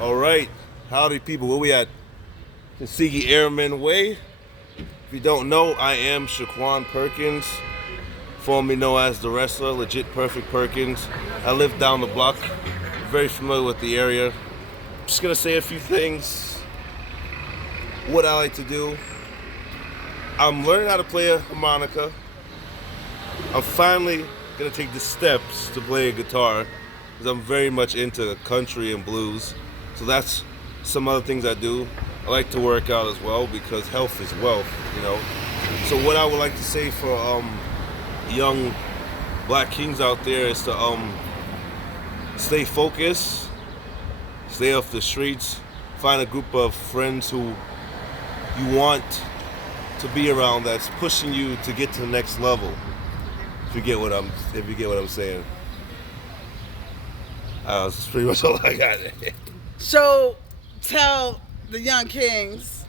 All right, howdy people, where we at? Tuskegee Airman Way. If you don't know, I am Saquan Perkins, formerly known as the Wrestler, Legit Perfect Perkins. I live down the block, very familiar with the area. I'm just gonna say a few things, what I like to do. I'm learning how to play a harmonica. I'm finally gonna take the steps to play a guitar, because I'm very much into country and blues. So that's some other things I do. I like to work out as well because health is wealth, you know. So what I would like to say for young black kings out there is to stay focused, stay off the streets, find a group of friends who you want to be around that's pushing you to get to the next level. If you get what I'm saying. That's pretty much all I got. So tell the young kings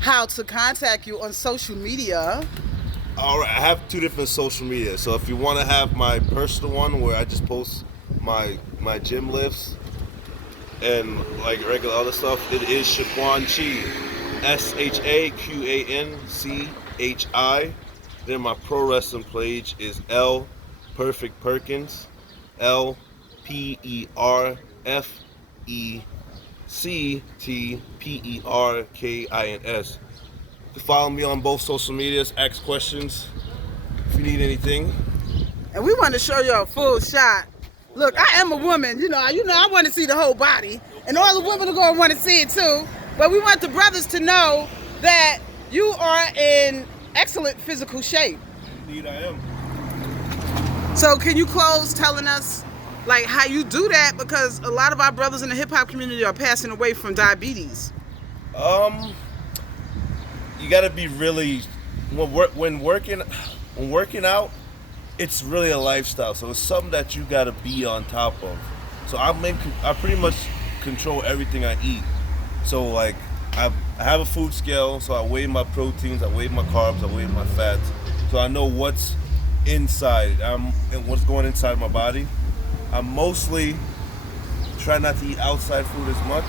how to contact you on social media. All right, I have 2 different social media. So if you want to have my personal one where I just post my gym lifts and like regular other stuff, it is Saquan Chi, ShaQanChi. Then my pro wrestling page is L Perfect Perkins, LPerfectPerkins. You can follow me on both social medias, ask questions if you need anything. And we want to show you a full shot. Look, I am a woman, you know, I want to see the whole body. And all the women are going to want to see it too. But we want the brothers to know that you are in excellent physical shape. Indeed, I am. So can you close telling us like how you do that? Because a lot of our brothers in the hip hop community are passing away from diabetes. You gotta be really when working out, it's really a lifestyle. So it's something that you gotta be on top of. So I pretty much control everything I eat. So like I have a food scale, so I weigh my proteins, I weigh my carbs, I weigh my fats. So I know what's inside and what's going inside my body. I mostly try not to eat outside food as much.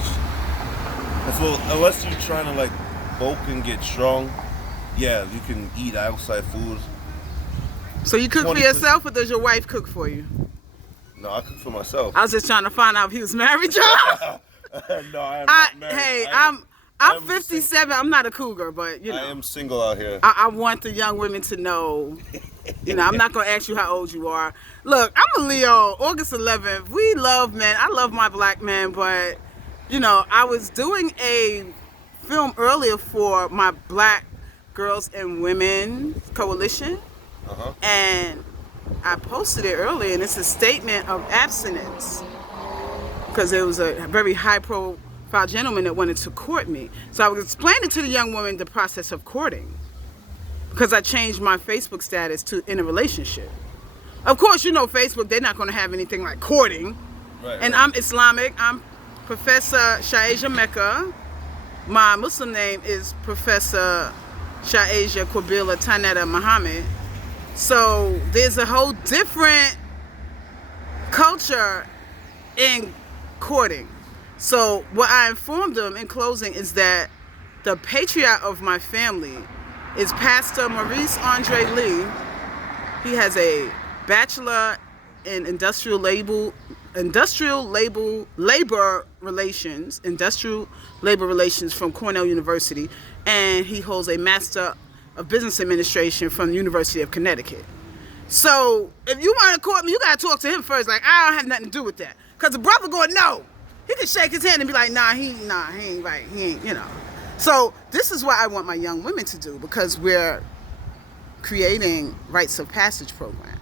Unless you're trying to like bulk and get strong, yeah, you can eat outside food. So you cook for yourself or does your wife cook for you? No, I cook for myself. I was just trying to find out if he was married, John. No, I am not married. Hey, I'm 57. I'm not a cougar, but you know. I am single out here. I want the young women to know. You know, I'm not gonna ask you how old you are. Look, I'm a Leo. August 11th. We love men. I love my black men, but you know, I was doing a film earlier for my Black Girls and Women Coalition, and I posted it earlier, and it's a statement of abstinence because there was a very high-profile gentleman that wanted to court me. So I was explaining to the young woman the process of courting because I changed my Facebook status to in a relationship. Of course, you know Facebook, they're not going to have anything like courting. Right, and right. I'm Islamic. I'm Professor Shaeja Mecca. My Muslim name is Professor Shaeja Quabila Tanetta Muhammad. So there's a whole different culture in courting. So what I informed them in closing is that the patriarch of my family is Pastor Maurice Andre Lee. He has a bachelor in industrial labor relations from Cornell University, and he holds a master of business administration from the University of Connecticut. So if you want to court me, you gotta talk to him first. Like, I don't have nothing to do with that, cause the brother gonna know. He can shake his hand and be like, he ain't right, he ain't, you know. So this is what I want my young women to do, because we're creating rites of passage programs.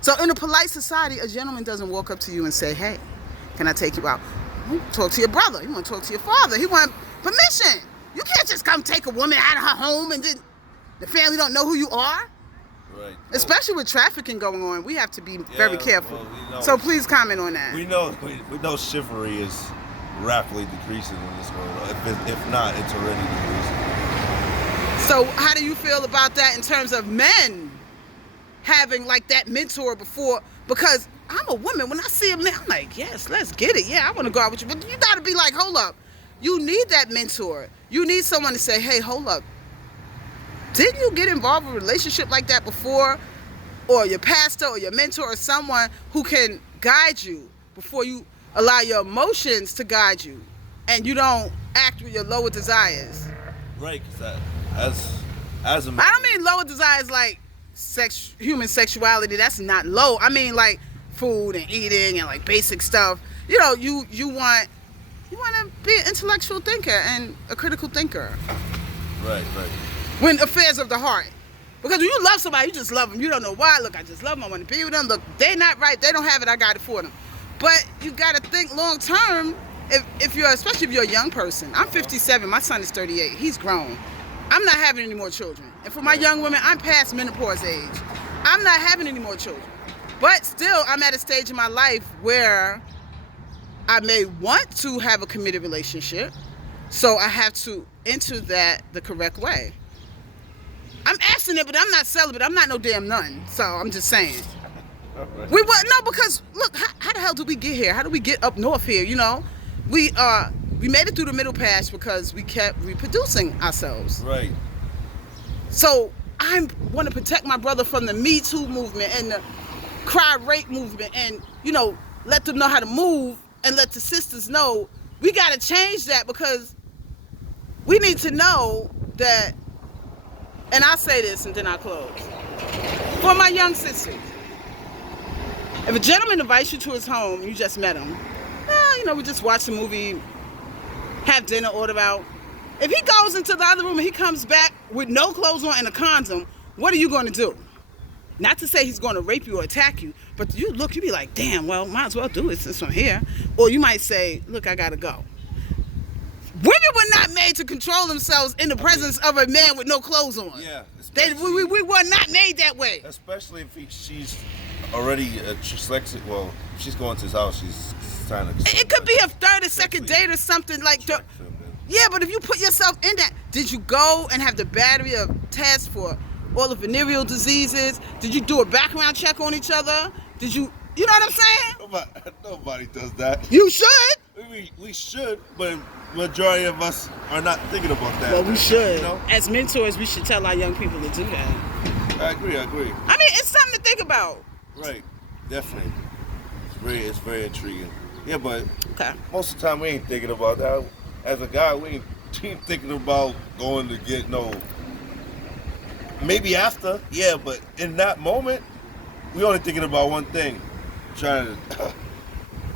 So in a polite society, a gentleman doesn't walk up to you and say, hey, can I take you out? You talk to your brother. You want to talk to your father. He want permission. You can't just come take a woman out of her home and then the family don't know who you are. Right. Especially with trafficking going on, we have to be very careful. Well, so please comment on that. We know chivalry is rapidly decreasing in this world. If not, it's already decreasing. So how do you feel about that in terms of men having like that mentor before? Because I'm a woman. When I see a man, I'm like, yes, let's get it. Yeah, I want to go out with you. But you got to be like, hold up. You need that mentor. You need someone to say, hey, hold up. Didn't you get involved in a relationship like that before? Or your pastor or your mentor or someone who can guide you before you allow your emotions to guide you and you don't act with your lower desires. Right, because as a man, I don't mean lower desires like human sexuality. That's not low. I mean like food and eating and like basic stuff. You know, you want to be an intellectual thinker and a critical thinker. Right. When affairs of the heart. Because when you love somebody, you just love them. You don't know why. Look, I just love them. I want to be with them. Look, they not right. They don't have it. I got it for them. But you got to think long term. Especially if you're a young person. I'm 57. My son is 38. He's grown. I'm not having any more children. And for my young women, I'm past menopause age. I'm not having any more children. But still, I'm at a stage in my life where I may want to have a committed relationship. So I have to enter that the correct way. I'm abstinent, but I'm not celibate. I'm not no damn nun. So I'm just saying. Right. Because look, how the hell did we get here? How did we get up north here? You know, we made it through the middle pass because we kept reproducing ourselves. Right. So I want to protect my brother from the Me Too movement and the cry rape movement, and let them know how to move and let the sisters know we got to change that because we need to know that. And I'll say this and then I'll close. For my young sisters, if a gentleman invites you to his home, you just met him, we just watch the movie, have dinner ordered out. If he goes into the other room and he comes back with no clothes on and a condom, what are you going to do? Not to say he's going to rape you or attack you, but you be like, damn, well, might as well do it since I'm here. Or you might say, look, I got to go. Women were not made to control themselves in the presence of a man with no clothes on. Yeah. We were not made that way. Especially if she's already dyslexic. Well, she's going to his house. She's trying to. It could be a third or second date or something like that. Yeah, but if you put yourself in that, did you go and have the battery of tests for all the venereal diseases? Did you do a background check on each other? Did you know what I'm saying? Nobody does that. You should. We should, but majority of us are not thinking about that. Well, we should. As mentors, we should tell our young people to do that. I agree. I mean, it's something to think about. Right, definitely. It's very intriguing. Yeah, but okay. Most of the time we ain't thinking about that. As a guy, we ain't thinking about going to get maybe after, yeah, but in that moment, we only thinking about one thing. Trying to...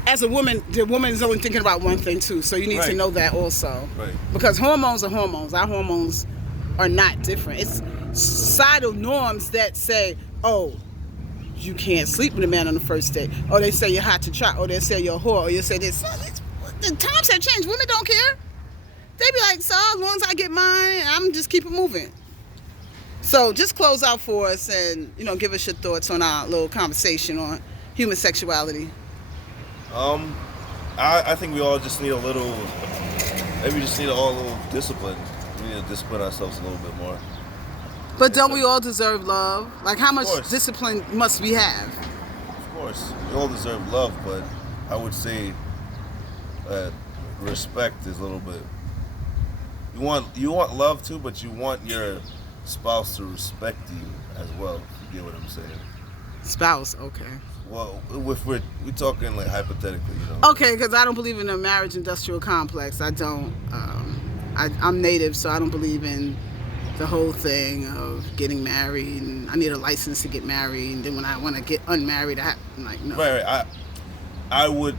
As a woman, the woman is only thinking about one thing too, so you need to know that also. Right. Because hormones are hormones. Our hormones are not different. It's societal norms that say, oh, you can't sleep with a man on the first date. Or they say you're hot to trot. Or they say you're a whore. Or you say this. The times have changed. Women don't care. They be like, so as long as I get mine, I'm just keep it moving. So just close out for us and, give us your thoughts on our little conversation on human sexuality. I think we all just need a little discipline. We need to discipline ourselves a little bit more. But don't we all deserve love? Like, how much discipline must we have? Of course, we all deserve love, but I would say that respect is a little bit. You want love too, but you want your spouse to respect you as well. You get what I'm saying? Spouse, okay. Well, if we're talking like hypothetically, Okay, because I don't believe in a marriage industrial complex. I don't. I'm Native, so I don't believe in the whole thing of getting married. And I need a license to get married, and then when I want to get unmarried, I'm like, no. Right. I would,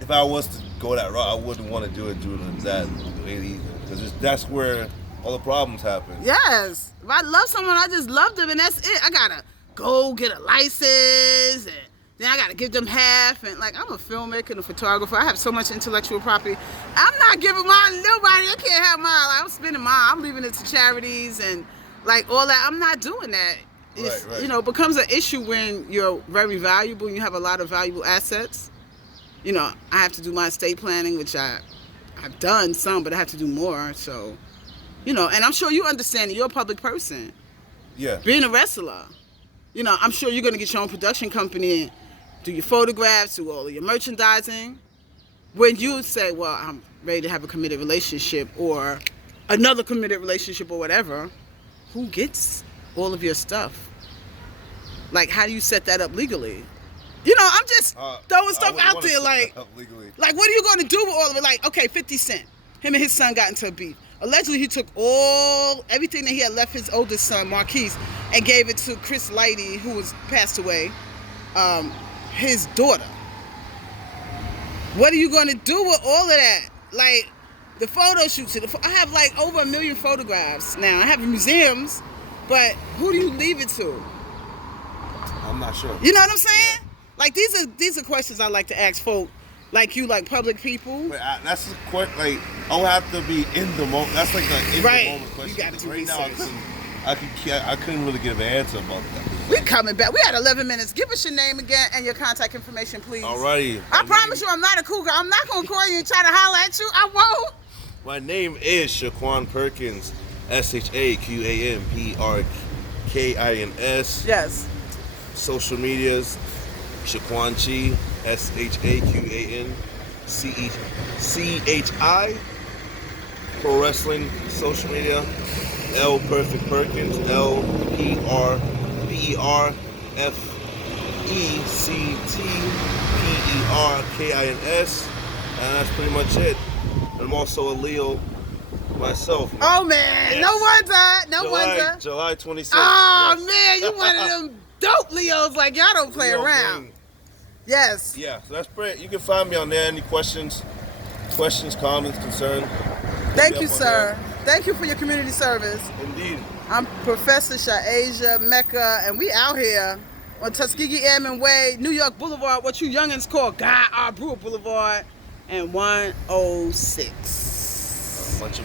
if I was to go that route, I wouldn't want to do it that way either, because that's where all the problems happen. Yes, if I love someone, I just love them, and that's it. I gotta go get a license, and then I gotta give them half, and like, I'm a filmmaker and a photographer. I have so much intellectual property. I'm not giving mine to nobody. I can't have mine. Like, I'm spending mine. I'm leaving it to charities and like all that. I'm not doing that. It's, right. Becomes an issue when you're very valuable and you have a lot of valuable assets. I have to do my estate planning, which I've done some, but I have to do more. So You know, and I'm sure you understand that you're a public person. Yeah. Being a wrestler, you know, I'm sure you're going to get your own production company and do your photographs, do all of your merchandising. When you say, well, I'm ready to have a committed relationship or another committed relationship or whatever, who gets all of your stuff? Like, how do you set that up legally? You know, I'm just throwing stuff out there like what are you going to do with all of it? Like, okay, 50 Cent, him and his son got into a beef. Allegedly, he took everything that he had left his oldest son, Marquise, and gave it to Chris Lighty, who was passed away, his daughter. What are you going to do with all of that? Like, the photo shoots. I have like over 1 million photographs now. I have museums, but who do you leave it to? I'm not sure. You know what I'm saying? Yeah. Like, these are questions I like to ask folk, like you, like public people. But that's the question. Like, I would have to be in the moment. That's like an in the moment question. You got to do right research. Now, I couldn't really give an answer about that. We're coming back. We had 11 minutes. Give us your name again and your contact information, please. Alrighty. I promise you, I'm not a cougar. I'm not gonna call you and try to holler at you. I won't. My name is Saquan Perkins. ShaquanPerkins. Yes. Social medias, Saquan Chi, ShaquanChi. Pro wrestling social media, L Perfect Perkins, LPerfectPerkins, and that's pretty much it. I'm also a Leo myself. Oh man, yes. No wonder. July 26th. Oh yes. Man, you one of them dope Leos. Like, y'all don't play Leo around. Gang. Yes. Yeah, so that's great. You can find me on there. Any questions, comments, concerns? Thank you, sir. Thank you for your community service. Indeed. I'm Professor Sha'Asia Mecca, and we out here on Tuskegee Airman Way, New York Boulevard, what you youngins call Guy R. Brewer Boulevard, and 106. Much